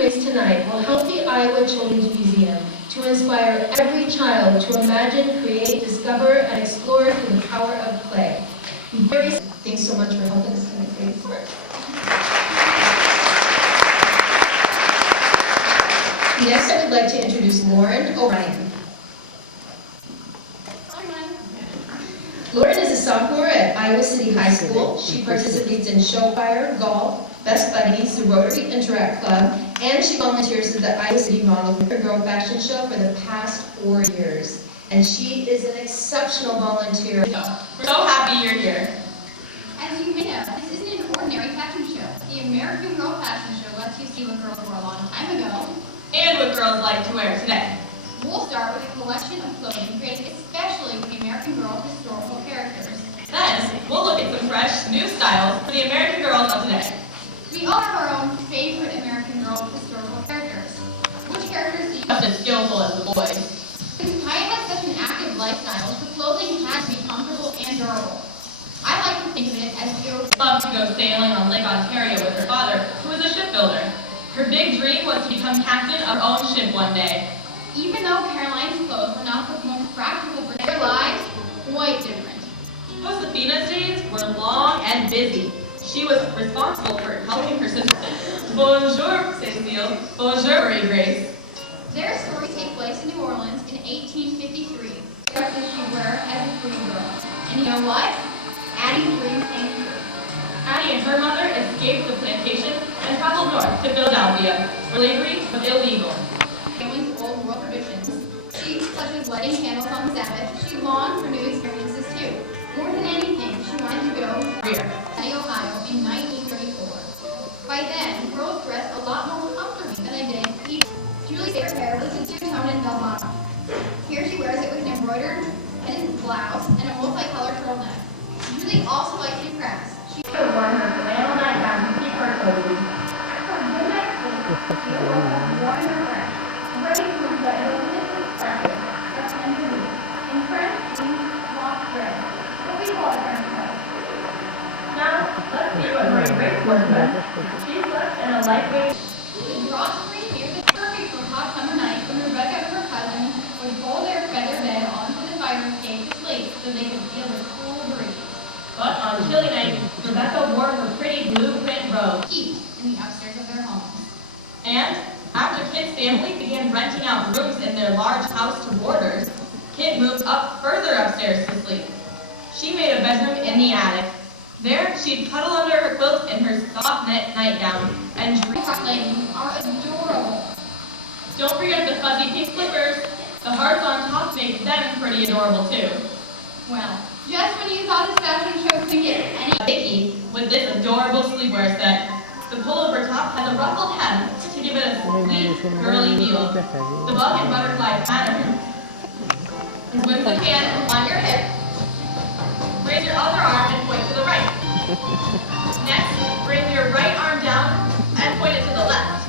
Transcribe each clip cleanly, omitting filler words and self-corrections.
Tonight will help the Iowa Children's Museum to inspire every child to imagine, create, discover, and explore through the power of play. Thanks so much for helping us tonight. Great work. Next, I would like to introduce Lauren O'Brien. Lauren is a sophomore at Iowa City High School. She participates in show choir, golf, Best Buddies, the Rotary Interact Club, and she volunteers at the Iowa City Model Girl Fashion Show for the past 4 years. And she is an exceptional volunteer. We're so happy you're here. As you may know, this isn't an ordinary fashion show. The American Girl Fashion Show lets you see what girls wore a long time ago. And what girls like to wear today. We'll start with a collection of clothing created especially for the American Girl historical characters. Then, we'll look at some fresh, new styles for the American girls of today. We all have our own favorite American Girl historical characters. Which characters do you Just as skillful as the boys. Since Iowa had such an active lifestyle, the clothing had to be comfortable and durable. I like to think of it as Joe Loved to go sailing on Lake Ontario with her father, who was a shipbuilder. Her big dream was to become captain of her own ship one day. Even though Caroline's clothes were not the most practical for their lives, quite different. Josefina's days were long and busy. She was responsible for helping her sister. Bonjour, Cecile. Bonjour, Marie Grace. Their stories take place in New Orleans in 1853. That's what she wore as a free girl. And you know what? Addie's dream came true. Addie and her mother escaped the plantation and traveled north to Philadelphia, where slavery was illegal. Family's old world traditions. She, such as lighting candles on the Sabbath, she longed for new experiences too. More than anything, she wanted to go to Ohio in 1934. By then, girls dressed a lot more comfortably than they did even. Julie's hair was a two-tone and bell bottom. Here she wears it with an embroidered headed blouse and a multicolored turtleneck. Julie also likes to crafts. She would have worn her flannel nightgown to keep her cozy. For good night's sleep, she would have worn her dress, ready to enjoy a limited practice of underneath. In French, we walk thread, but we call it French press. Now, let's see what Marie Grace was with. She slept in a lightweight. The drawstring here was perfect for hot summer nights when Rebecca and her cousin would pull their feather bed onto the fire escape to sleep so they could feel the cool breeze. But on chilly nights, Rebecca wore her pretty blue print robe. Heat in the upstairs of their homes. And after Kit's family began renting out rooms in their large house to boarders, Kit moved up further upstairs to sleep. She made a bedroom in the attic. There, she'd cuddle under her quilt in her soft knit nightgown and dream. These ladies are adorable. Don't forget the fuzzy pink slippers. The hearts on top make them pretty adorable too. Well, just when you thought this fashion show couldn't get any Vicky with this adorable sleepwear set. The pullover top has a ruffled hem to give it a sweet, girly feel. The bug and butterfly pattern is with the hand on your hip. Raise your other arm and point to the right. Next, bring your right arm down and point it to the left.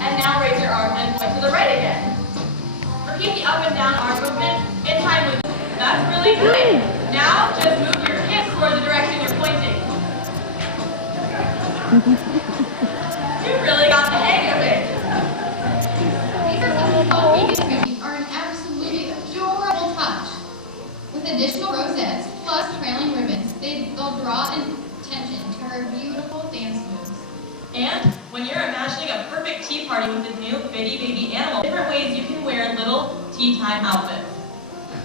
And now raise your arm and point to the right again. Repeat the up and down arm movement in time with this. That's really good. Now, just move your hips toward the direction you're pointing. You really got the hang of it. These are some called vegan cookies are an absolutely adorable touch. With additional rosettes plus trailing ribbons, they'll draw attention to her beautiful dance moves. And when you're imagining a perfect tea party with this new bitty baby animal, different ways you can wear little tea time outfits.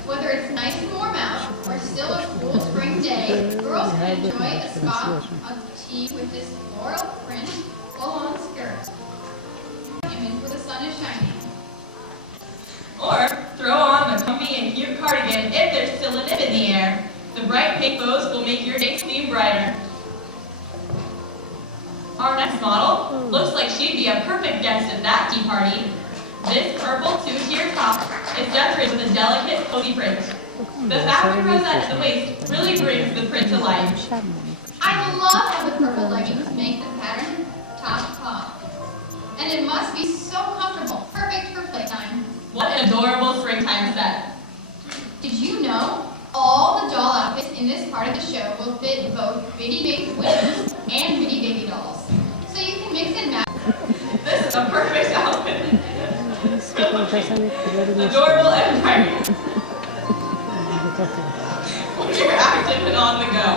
Whether it's nice and warm out or still a cool spring day, girls can enjoy a spot of tea with this floral print pull-on skirt. Image where the sun is shining. Or throw on the comfy and cute cardigan if there's still a nip in the air. The bright pink bows will make your day seem brighter. Our next model looks like she'd be a perfect guest at that tea party. This purple two-tier top is decorated with a delicate cozy print. The fabric rosette at the waist really brings the print to life. I love how the purple leggings make the pattern top pop. And it must be so comfortable, perfect for playtime. What an adorable springtime set. Did you know all the doll outfits in this part of the show will fit both bitty baby women and bitty baby dolls? So you can mix and match. adorable and pregnant. When you're active and on the go,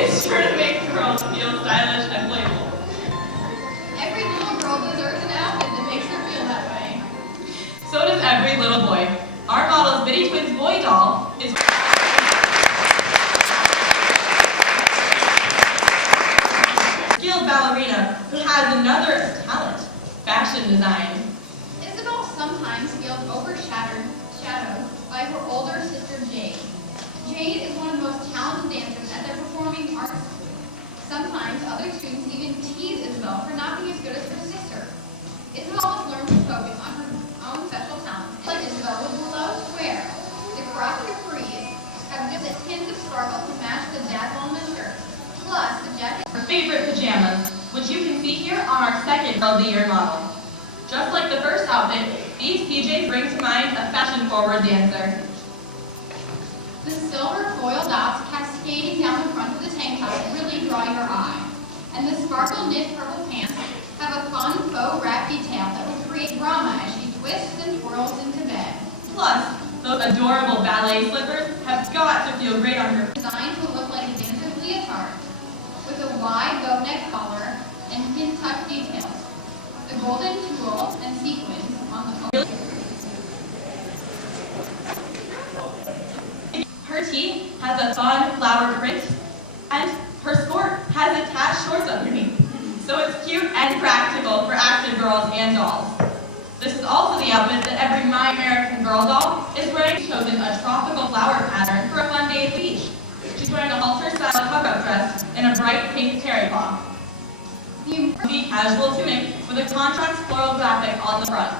it's sure to make girls feel stylish and playful. Every little girl deserves an outfit that makes her feel that way. So does every little boy. Our model's Bitty Twins boy doll is skilled ballerina who has another talent, fashion design. Isabel sometimes feels overshadowed by her older sister Jade. Jade is one of the most talented dancers at their performing arts school. Sometimes other students even tease Isabel for not being as good as her sister. Isabel must learn to focus on her own special talents. Like Isabel would love to wear. The cropped capris have just hints of sparkle to match the dazzle on the shirt. Plus, the jacket. Her favorite pajamas, which you can see here on our second of the year model. Just like the first outfit, these PJs bring to mind a fashion-forward dancer. The silver foil dots cascading down the front of the tank top really draw your eye. And the sparkle knit purple pants have a fun faux wrap detail that will create drama as she twists and twirls into bed. Plus, those adorable ballet slippers have got to feel great on her. Designed to look like a dancer's leotard, with a wide bow neck collar and pin tuck details. The golden tulle and sequins on the Her tee has a fun flower print, and her skirt has attached shorts underneath, so it's cute and practical for active girls and dolls. This is also the outfit that every My American Girl doll is wearing. She's chosen a tropical flower pattern for a fun day at the beach. She's wearing a halter-style cover-up dress in a bright pink terry cloth. The casual tunic with a contrast floral graphic on the front.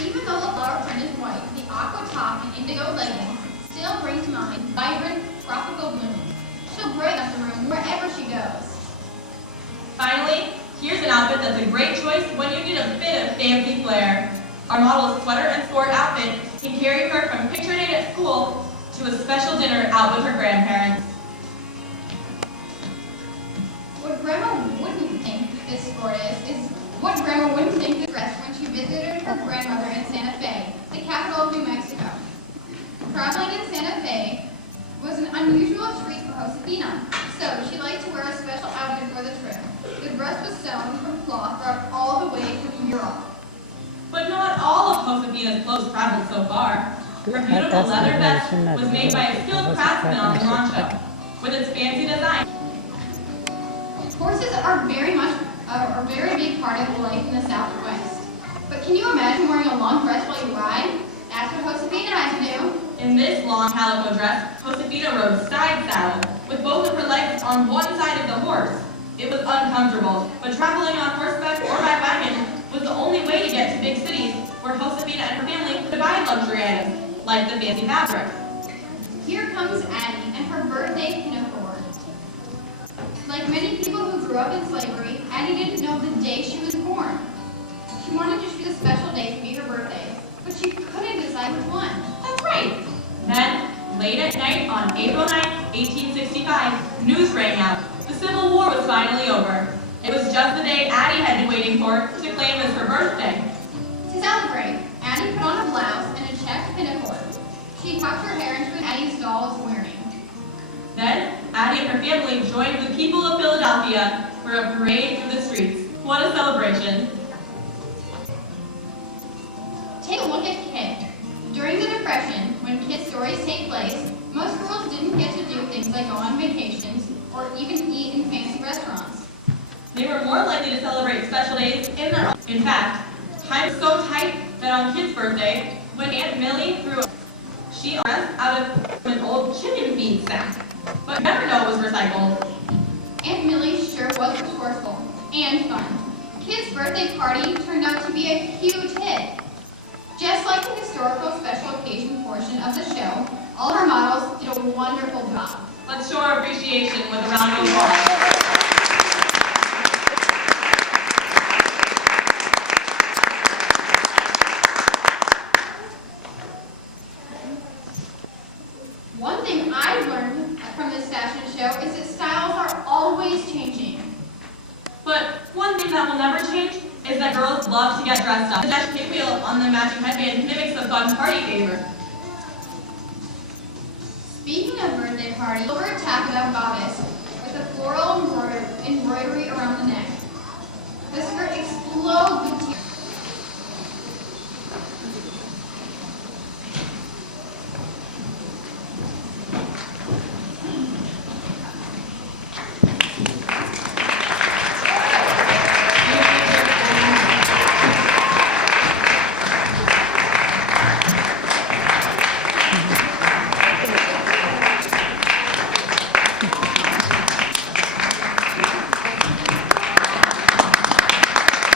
Even though the flower print is white, the aqua top and indigo leggings still bring to mind vibrant tropical bloom. She'll brighten up the room wherever she goes. Finally, here's an outfit that's a great choice when you need a bit of fancy flair. Our model's sweater and sport outfit can carry her from picture date at school to a special dinner out with her grandparents. What Grandma wouldn't think this sport is what Grandma wouldn't think this dress when she visited her grandmother in Santa Fe, the capital of New Mexico. Traveling in Santa Fe was an unusual treat for Josefina, so she liked to wear a special outfit for the trip. The dress was sewn from cloth brought all the way from Europe. But not all of Josefina's clothes traveled so far. Her beautiful leather vest was made by a skilled craftsman on the Rancho, with its fancy design. Horses are a very big part of life in the Southwest. But can you imagine wearing a long dress while you ride? That's what Josefina had to do. In this long calico dress, Josefina rode side saddle, with both of her legs on one side of the horse. It was uncomfortable, but traveling on horseback or by wagon was the only way to get to big cities where Josefina and her family could buy luxury items, like the fancy fabric. Here comes Addie and her birthday pinafore. Like many people who grew up in slavery, Addie didn't know the day she was born. She wanted to choose a special day to be her birthday, but she couldn't decide which one. That's right. Then, late at night on April 9, 1865, news rang out. The Civil War was finally over. It was just the day Addie had been waiting for to claim as her birthday. To celebrate, Addie put on a blouse and a checked pinafore. She tucked her hair into what Addie's doll was wearing. Then, Addie and her family joined the people of Philadelphia for a parade through the streets. What a celebration. Take a look at Kit. During the Depression, when Kit's stories take place, most girls didn't get to do things like go on vacations or even eat in fancy restaurants. They were more likely to celebrate special days in their own. In fact, time was so tight that on Kit's birthday, when Aunt Millie threw she dressed out of an old chicken feed sack, but you never know it was recycled. Aunt Millie sure was resourceful and fun. Kit's birthday party turned out to be a huge hit. Just like the historical special occasion portion of the show, all of our models did a wonderful job. Let's show our appreciation with a round of applause. One thing I've learned from this fashion show is that styles are always changing. But one thing that will never change is that girls love to get dressed up. The dash kick wheel on the matching headband mimics the fun party favor. Speaking of birthday party, silver taffeta bodice with a floral embroidery around the neck. The skirt explodes with tears.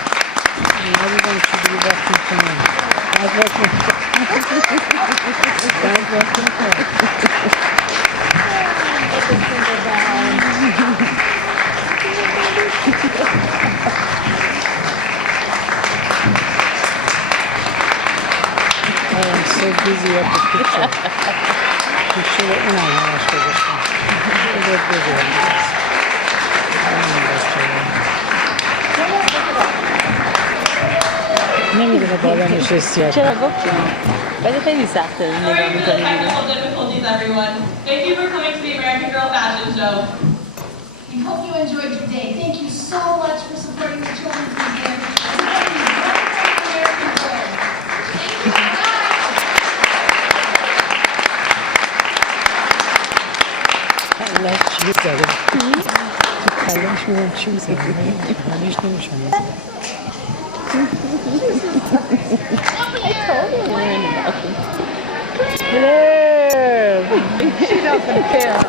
Everybody should be working for me. I was working for I was working for I am so busy at the picture. You should have, no, I should have. You're busy on this. نمیدونه بالا نشستی چرا گفتیم ولی خیلی سخته نگاه Sorry for the میکنی technical difficulties, everyone. Thank you for coming to the American Girl Fashion Show. We hope you enjoyed your day. Thank you so much for supporting the Children's Museum. American Girl. Thank you. Bye. Allah چی زده کلمش میدم چی زده حالیش نمیشم Hello! She doesn't care.